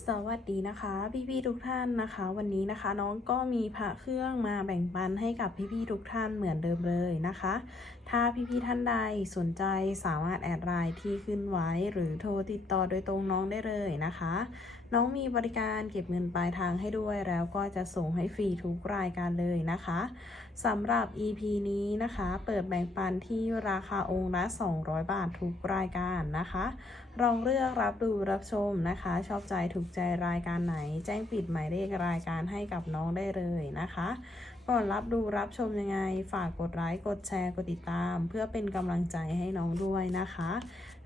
สวัสดีนะคะ พี่ๆทุกท่านนะคะ วันนี้นะคะน้องก็มีพระเครื่องมาแบ่งปันให้กับพี่ๆทุกท่านเหมือนเดิมเลยนะคะ ถ้าพี่ๆท่านใดสนใจสามารถแอดไลน์ที่ขึ้นไว้ หรือโทรติดต่อโดยตรงน้องได้เลยนะคะ น้องมีบริการเก็บเงินปลายทางให้ด้วย แล้วก็จะส่งให้ฟรีทุกรายการเลยนะคะสำหรับ EP นี้นะคะ เปิดแบ่งปันที่ราคาองค์ละ 200 บาททุกรายการนะคะลองเลือกรับดูรับชมนะคะ ชอบใจถูกใจรายการไหน แจ้งปิดหมายเลขรายการให้กับน้องได้เลยนะคะก่อนรับดูรับชมยังไง ฝากกดไลค์กดแชร์กดติดตาม เพื่อเป็นกำลังใจให้น้องด้วยนะคะ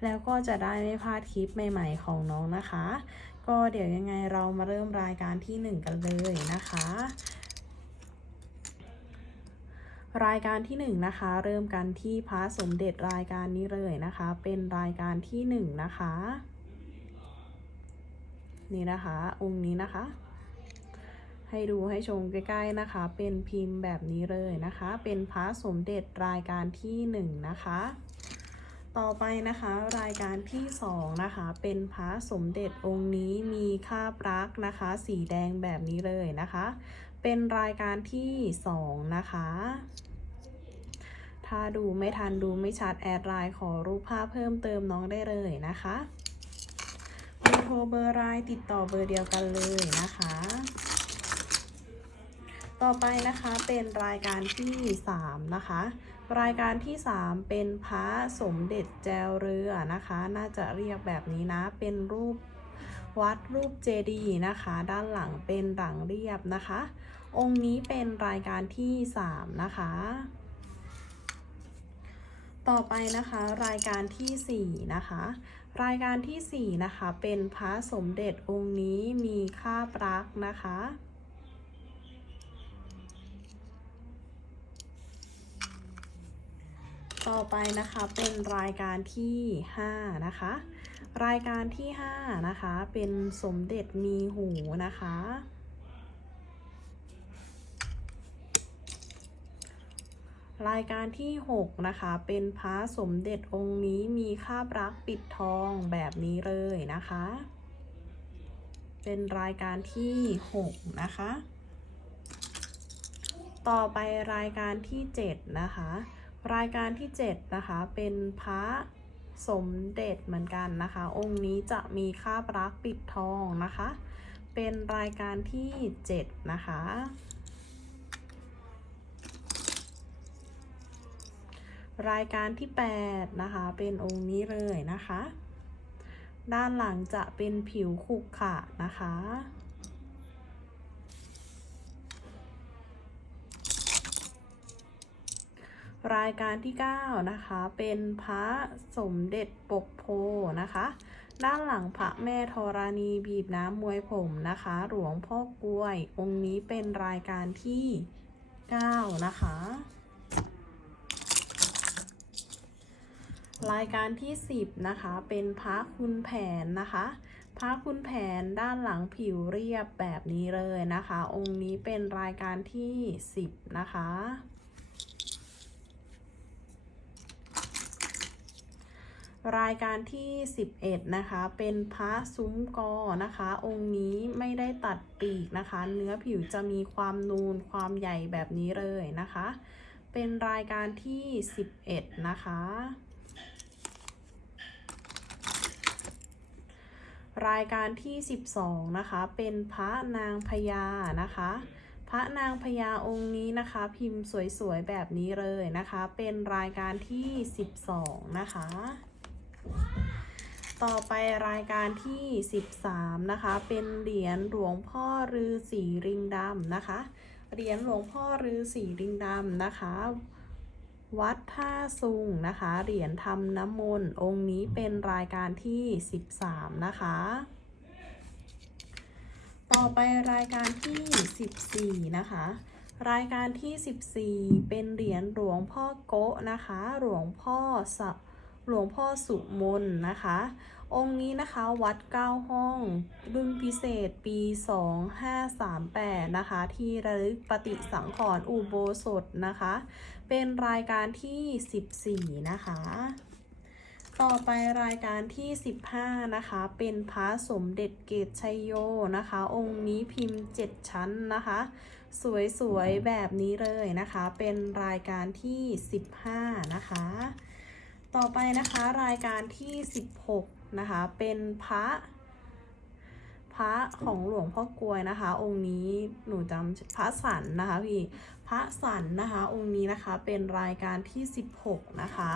แล้วก็จะได้ไม่พลาดคลิปใหม่ ๆ ของน้องนะคะ ก็เดี๋ยวยังไงเรามาเริ่มรายการที่ 1 กันเลยนะคะ รายการที่ 1นงนะคะ เริ่มกันที่พระสมเด็จรายการนี้เลยนะคะ เป็นรายการที่1นงนะคะ นี่นะคะ องค์นี้นะคะ ให้ดูให้ชมใกล้ๆนะคะ เป็นพิมพ์แบบนี้เลยนะคะ เป็นพระสมเด็จรายการที่ 1นงนะคะ ต่อไปนะคะรายการที่ 2 นะคะ เป็นพระสมเด็จองค์นี้มีคาบรักนะคะ สีแดงแบบนี้เลยนะคะ เป็นรายการที่ 2 นะคะ ถ้าดูไม่ทันดูไม่ชัดแอดไลน์ขอรูปภาพเพิ่มเติมน้องได้เลยนะคะเบอร์โทรเบอร์ไลน์ติดต่อเบอร์เดียวกันเลยนะคะ ต่อไปนะคะเป็นรายการที่ 3 นะคะ รายการที่ 3 เป็นพระสมเด็จแจวเรือนะคะ น่าจะเรียกแบบนี้นะ เป็นรูปวัดรูปเจดีย์นะคะ ด้านหลังเป็นหลังเรียบนะคะ องค์นี้เป็นรายการที่ 3 นะคะ ต่อไปนะคะรายการที่ 4 นะคะ รายการที่ 4 นะคะ เป็นพระสมเด็จองค์นี้มีค่าบรักนะคะ ต่อไปนะคะเป็นรายการที่ 5 นะคะ รายการที่ 5 นะคะ เป็นสมเด็จมีหูนะคะ รายการที่ 6 นะคะ เป็นพระสมเด็จองค์นี้มีคาบรักปิดทองแบบนี้เลยนะคะ เป็นรายการที่ 6 นะคะ ต่อไปรายการที่ 7 นะคะ รายการที่ 7 นะคะ เป็นพระสมเด็จเหมือนกันนะคะ องค์นี้จะมีคาบรักปิดทองนะคะ เป็นรายการที่ 7 นะคะ รายการที่ 8 นะคะ เป็นองค์นี้เลยนะคะ ด้านหลังจะเป็นผิวขรุขะนะคะ รายการที่ 9 นะคะ เป็นพระสมเด็จปกโพนะคะ ด้านหลังพระแม่ธรณีบีบน้ำมวยผมนะคะ หลวงพ่อกล้วย องค์นี้เป็นรายการที่ 9 นะคะ รายการที่ 10 นะคะ เป็นพระคุณแผนนะคะพระคุณแผนด้านหลังผิวเรียบแบบนี้เลยนะคะ องค์นี้เป็นรายการที่ 10 นะคะ รายการที่ 11 นะคะ เป็นพระซุ้มกอนะคะ องค์นี้ไม่ได้ตัดปีกนะคะ เนื้อผิวจะมีความนูนความใหญ่แบบนี้เลยนะคะ เป็นรายการที่ 11 นะคะ รายการที่ 12 นะคะ เป็นพระนางพญานะคะพระนางพญาองค์นี้นะคะ พิมพ์สวยๆ แบบนี้เลยนะคะ เป็นรายการที่ 12 นะคะ ต่อไปรายการที่ 13 นะคะ เป็นเหรียญหลวงพ่อฤาษีริงดำนะคะ เหรียญหลวงพ่อฤาษีริงดำนะคะ วัดท่าซุงนะคะ เหรียญทำน้ำมนต์องค์นี้เป็นรายการที่ 13 นะคะ ต่อไปรายการที่ 14 นะคะรายการที่ 14 เป็นเหรียญหลวงพ่อโกะนะคะ หลวงพ่อส หลวงพ่อสุมนนะคะ องค์นี้นะคะวัด 9 ห้อง รุ่นพิเศษปี 2538 นะคะ ที่ระลึกปฏิสังขรณ์อุโบสถนะคะ เป็นรายการที่ 14 นะคะ ต่อไปรายการที่ 15 นะคะ เป็นพระสมเด็จเกตชัยโยนะคะ องค์นี้พิมพ์ 7 ชั้นนะคะสวยๆ แบบนี้เลยนะคะ เป็นรายการที่ 15 นะคะ ต่อไปนะคะรายการที่ 16 นะคะ เป็นพระ พระของหลวงพ่อกลวยนะคะ องค์นี้หนูจำพระสันนะคะพี่พระสันนะคะ องค์นี้นะคะเป็นรายการที่ 16 นะคะ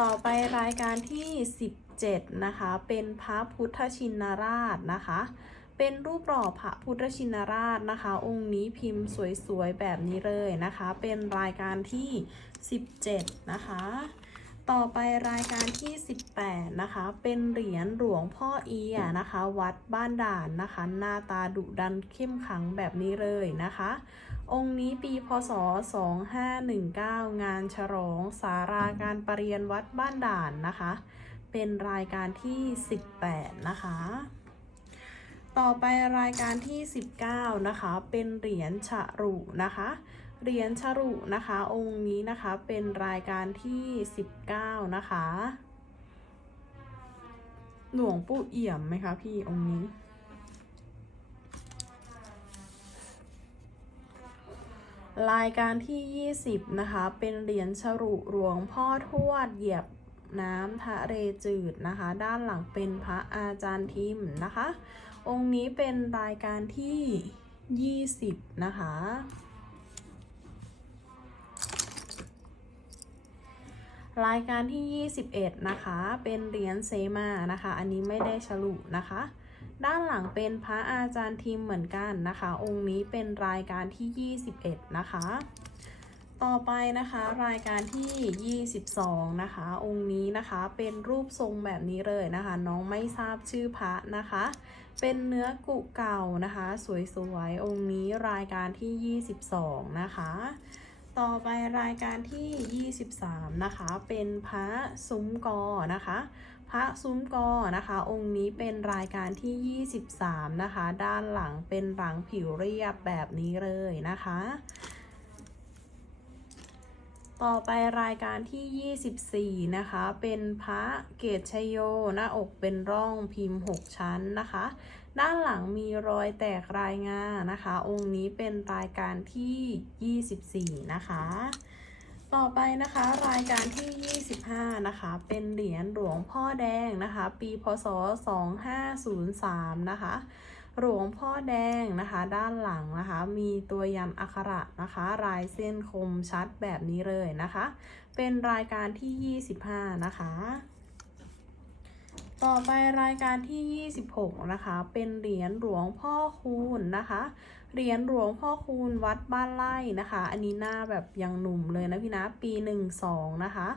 ต่อไปรายการที่ 17 นะคะ เป็นพระพุทธชินราชนะคะเป็นรูปหล่อพระพุทธชินราชนะคะ องค์นี้พิมพ์สวยๆ แบบนี้เลยนะคะ เป็นรายการที่ 17 นะคะ ต่อไปรายการที่ 18 นะคะ เป็นเหรียญหลวงพ่อเอียนะคะ วัดบ้านด่านนะคะ หน้าตาดุดันเข้มขังแบบนี้เลยนะคะ องค์นี้ปีพศ 2519 งานฉลองสาราการประเรียนวัดบ้านด่านนะคะ เป็นรายการที่ 18 นะคะต่อไปรายการที่ 19 นะคะ เป็นเหรียญฉรุนะคะ เหรียญฉรุนะคะ องค์นี้นะคะเป็นรายการที่ 19 นะคะ หลวงปู่เอี่ยมไหมคะพี่องค์นี้ รายการที่ 20 นะคะ เป็นเหรียญฉรุหลวงพ่อทวดเหยียบน้ำทะเลจืดนะคะ ด้านหลังเป็นพระอาจารย์ทิมนะคะ องค์นี้เป็นรายการที่ 20 นะคะ รายการที่ 21 นะคะ เป็นเหรียญเซมานะคะ อันนี้ไม่ได้ฉลุนะคะ ด้านหลังเป็นพระอาจารย์ทิมเหมือนกันนะคะ องค์นี้เป็นรายการที่ 21 นะคะ ต่อไปนะคะรายการที่ 22 นะคะ องค์นี้นะคะเป็นรูปทรงแบบนี้เลยนะคะ น้องไม่ทราบชื่อพระนะคะ เป็นเนื้อกุเก่านะคะ สวยๆ องค์นี้รายการที่ 22 นะคะ ต่อไปรายการที่ 23 นะคะ เป็นพระซุ้มกอนะคะ พระซุ้มกอนะคะ องค์นี้เป็นรายการที่ 23 นะคะ ด้านหลังเป็นหลังผิวเรียบแบบนี้เลยนะคะ ต่อไปรายการที่ 24 นะคะ เป็นพระเกตชโย หน้าอกเป็นร่องพิมพ์ 6 ชั้นนะคะด้านหลังมีรอยแตกรายงานะคะ องค์นี้เป็นรายการที่ 24 นะคะ ต่อไปนะคะรายการที่ 25 นะคะ เป็นเหรียญหลวงพ่อแดงนะคะ ปีพศ 2503 นะคะหลวงพ่อแดงนะคะด้านหลังนะคะ มีตัวยันอักขระนะคะ ลายเส้นคมชัดแบบนี้เลยนะคะ เป็นรายการที่ 25 นะคะ ต่อไปรายการที่ 26 นะคะ เป็นเหรียญหลวงพ่อคูณนะคะ เหรียญหลวงพ่อคูณวัดบ้านไร่นะคะ อันนี้หน้าแบบยังหนุ่มเลยนะพี่นะ ปี 12 นะคะ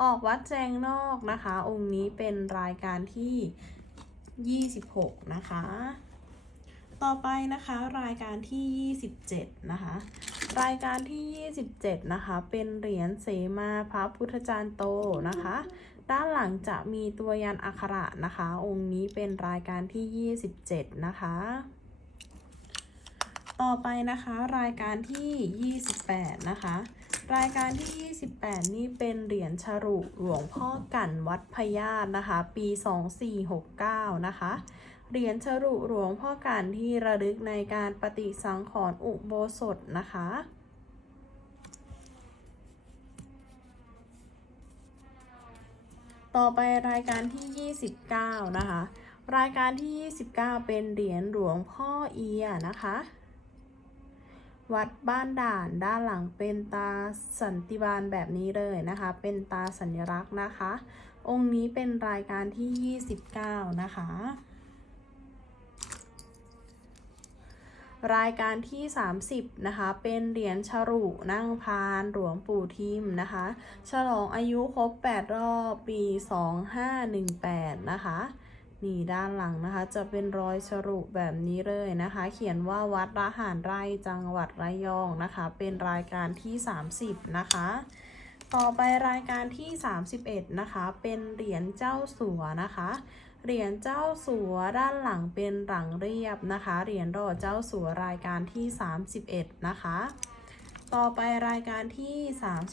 ออกวัดแจงนอกนะคะ องค์นี้เป็นรายการที่ 26 นะคะ ต่อไปนะคะรายการที่ 27 นะคะ รายการที่ 27 นะคะ เป็นเหรียญเสมาพระพุทธจารย์โตนะคะ ด้านหลังจะมีตัวยันอักขระนะคะ องค์นี้เป็นรายการที่ 27 นะคะ ต่อไปนะคะรายการที่ 28 นะคะ รายการที่ 28 นี่เป็นเหรียญฉรุหลวงพ่อกั่นวัดพญาตนะคะ ปี 2469 นะคะเหรียญฉรุหลวงพ่อกันที่ระลึกในการปฏิสังขรณ์อุโบสถนะคะ ต่อไปรายการที่ 29 นะคะ รายการที่ 29 เป็นเหรียญหลวงพ่อเอียนะคะ วัดบ้านด่านด้านหลังเป็นตาสันติบาลแบบนี้เลยนะคะ เป็นตาสัญลักษณ์นะคะ องค์นี้เป็นรายการที่ 29 นะคะ รายการที่ 30 นะคะ เป็นเหรียญฉรุนั่งพานหลวงปู่ทิมนะคะ ฉลองอายุครบ 8 รอบปี 2518 นะคะนี่ด้านหลังนะคะ จะเป็นรอยฉรุแบบนี้เลยนะคะ เขียนว่าวัดระหารไร่จังหวัดระยองนะคะ เป็นรายการที่ 30 นะคะ ต่อไปรายการที่ 31 นะคะ เป็นเหรียญเจ้าสัวนะคะ เหรียญเจ้าสัวด้านหลังเป็นหลังเรียบนะคะ เหรียญรอเจ้าสัวรายการที่ 31 นะคะ ต่อไปรายการที่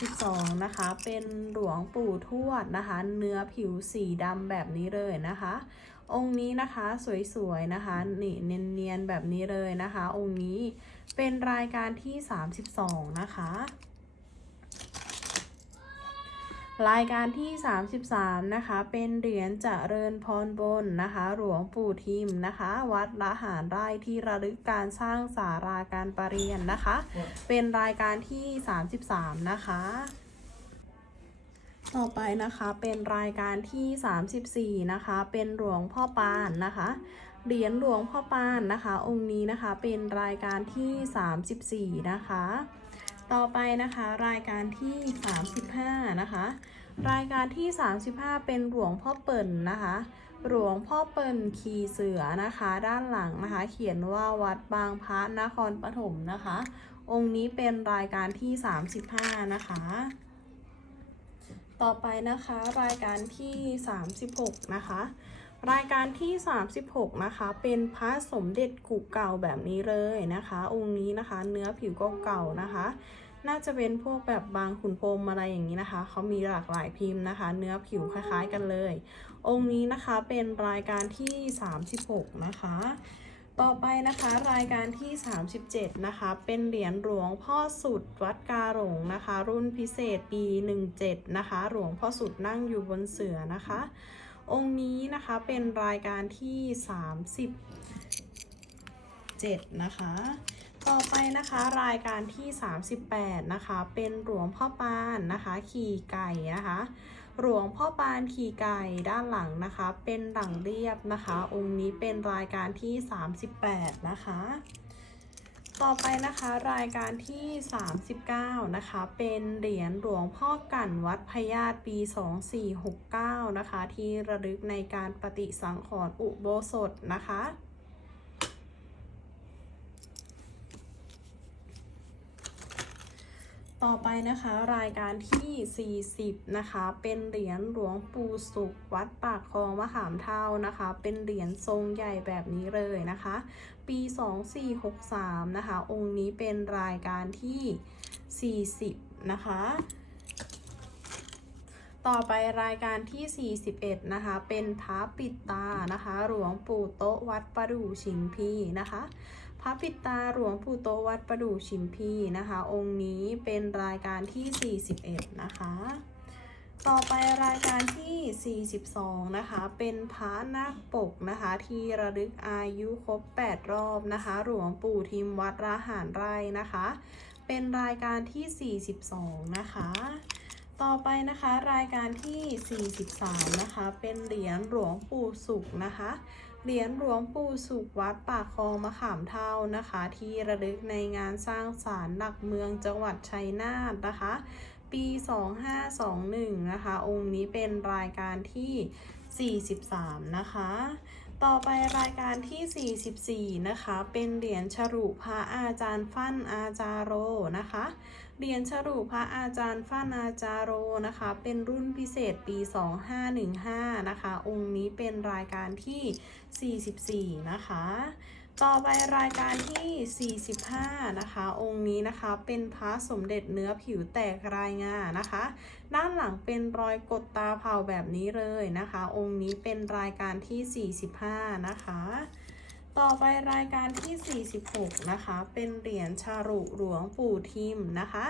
32 นะคะ เป็นหลวงปู่ทวดนะคะ เนื้อผิวสีดำแบบนี้เลยนะคะ องค์นี้นะคะสวยๆนะคะนี่เนียนๆแบบนี้เลยนะคะ องค์นี้เป็นรายการที่ 32 นะคะ รายการที่ 33 นะคะ เป็นเหรียญเจริญพรบนนะคะ หลวงปู่ทิมนะคะ วัดละหารไร่ที่ระลึกการสร้างสาราการประเรียนนะคะ เป็นรายการที่ 33 นะคะ ต่อไปนะคะเป็นรายการที่ 34 นะคะ เป็นหลวงพ่อปานนะคะเหรียญหลวงพ่อปานนะคะ องค์นี้นะคะเป็นรายการที่ 34 นะคะ ต่อไปนะคะรายการที่ 35 นะคะ รายการที่ 35 เป็นหลวงพ่อเปิ่นนะคะ หลวงพ่อเปิ่นขี่เสือนะคะ ด้านหลังนะคะ เขียนว่าวัดบางพระนครปฐมนะคะ องค์นี้เป็นรายการที่ 35 นะคะ ต่อไปนะคะรายการที่ 36 นะคะ รายการที่ 36 นะคะ เป็นพระสมเด็จกุเก่าแบบนี้เลยนะคะ องค์นี้นะคะ เนื้อผิวก็เก่านะคะ น่าจะเป็นพวกแบบบางขุนพรมอะไรอย่างนี้นะคะ เขามีหลากหลายพิมพ์นะคะ เนื้อผิวคล้ายๆกันเลย องค์นี้นะคะเป็นรายการที่ 36 นะคะ ต่อไปนะคะรายการที่ 37 นะคะ เป็นเหรียญหลวงพ่อสุดวัดกาหลงนะคะ รุ่นพิเศษปี 17 นะคะ หลวงพ่อสุดนั่งอยู่บนเสือนะคะ องค์นี้นะคะเป็นรายการที่ 37 นะคะ ต่อไปนะคะรายการที่ 38 นะคะ เป็นหลวงพ่อปานนะคะขี่ไก่นะคะหลวงพ่อปานขี่ไก่ด้านหลังนะคะ เป็นหลังเรียบนะคะ องค์นี้เป็นรายการที่ 38 นะคะ ต่อไปนะคะรายการที่ 39 นะคะ เป็นเหรียญหลวงพ่อกั่นวัดพญาตปี 2469 นะคะ ที่ระลึกในการปฏิสังขรณ์อุโบสถนะคะ ต่อไปนะคะรายการที่ 40 นะคะ เป็นเหรียญหลวงปู่สุขวัดปากคลองมะขามเท่านะคะ เป็นเหรียญทรงใหญ่แบบนี้เลยนะคะ ปี 2463 นะคะ องค์นี้เป็นรายการที่ 40 นะคะ ต่อไปรายการที่ 41 นะคะ เป็นพระปิดตานะคะ หลวงปู่โต๊ะวัดประดู่ชิมพีนะคะ ระปิดตาหลวงปู่โตวัดประดู่ชิมพีนะคะ องค์นี้เป็นรายการที่ 41 นะคะ ต่อไปรายการที่ 42 นะคะ เป็นพระนาคปกนะคะ ที่ระลึกอายุครบ 8 รอบนะคะ หลวงปู่ทิมวัดราหารไร่นะคะ เป็นรายการที่ 42 นะคะต่อไปนะคะรายการที่ 43 นะคะ เป็นเหรียญหลวงปู่สุขนะคะ เหรียญหลวงปู่สุขวัดปากคลองมะขามเท่านะคะ ที่ระลึกในงานสร้างศาลหลักเมืองจังหวัดชัยนาทนะคะ ปี 2521 นะคะ องค์นี้เป็นรายการที่ 43 นะคะต่อไปรายการที่ 44 นะคะ เป็นเหรียญฉลุพระอาจารย์ฟั่นอาจารโรนะคะ เรียญฉลุพระอาจารย์ฟ้านาจาโรนะคะ เป็นรุ่นพิเศษปี 2515 นะคะ องค์นี้เป็นรายการที่ 44 นะคะ ต่อไปรายการที่ 45 นะคะ องค์นี้นะคะ เป็นพระสมเด็จเนื้อผิวแตกรายงานะคะ ด้านหลังเป็นรอยกดตาเผาแบบนี้เลยนะคะ องค์นี้เป็นรายการที่ 45 นะคะ ต่อไปรายการที่ 46 นะคะ เป็นเหรียญชารุหลวงปู่ทิมนะคะ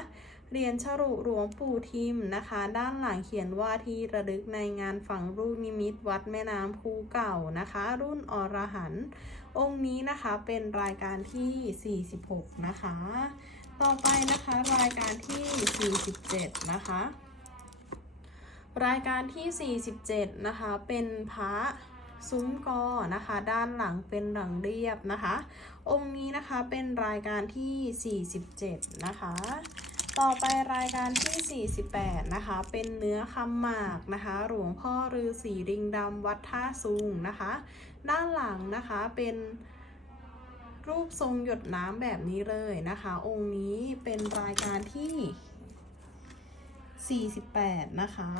เหรียญชารุหลวงปู่ทิมนะคะ ด้านหลังเขียนว่าที่ระลึกในงานฝังลูกนิมิตวัดแม่น้ำภูเก่านะคะ รุ่นอรหันต์องค์นี้นะคะเป็นรายการที่ 46 นะคะ ต่อไปนะคะรายการที่ 47 นะคะ รายการที่ 47 นะคะ เป็นพระ ซุ้มกอนะคะ ด้านหลังเป็นหลังเรียบนะคะ องค์นี้นะคะเป็นรายการที่ 47 นะคะ ต่อไปรายการที่ 48 นะคะ เป็นเนื้อคำหมากนะคะ หลวงพ่อฤาษีริงดำวัดท่าซุงนะคะ ด้านหลังนะคะเป็นรูปทรงหยดน้ำแบบนี้เลยนะคะ องค์นี้เป็นรายการที่ 48 นะคะ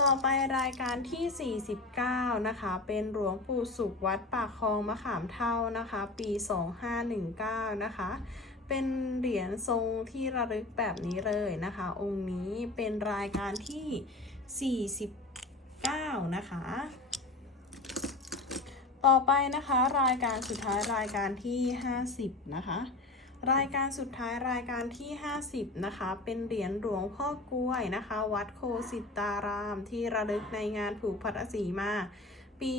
ต่อไปรายการที่ 49 นะคะ เป็นหลวงปู่สุขวัดปากคลองมะขามเท่านะคะ ปี 2519 นะคะ เป็นเหรียญทรงที่ระลึกแบบนี้เลยนะคะ องค์นี้เป็นรายการที่ 49 นะคะ ต่อไปนะคะรายการสุดท้ายรายการที่ 50 นะคะ รายการสุดท้ายรายการที่ 50 นะคะ เป็นเหรียญหลวงพ่อกล้วยนะคะ วัดโคสิตาราม ที่ระลึกในงานผูกพัทสีมา ปี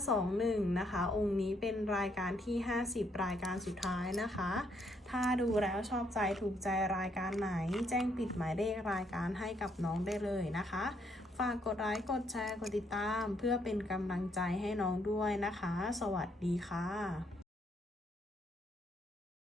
2521 นะคะ องค์นี้เป็นรายการที่ 50 รายการสุดท้ายนะคะ ถ้าดูแล้วชอบใจถูกใจรายการไหน แจ้งปิดหมายเลขรายการให้กับน้องได้เลยนะคะ ฝากกดไลค์กดแชร์กดติดตาม เพื่อเป็นกำลังใจให้น้องด้วยนะคะ สวัสดีค่ะ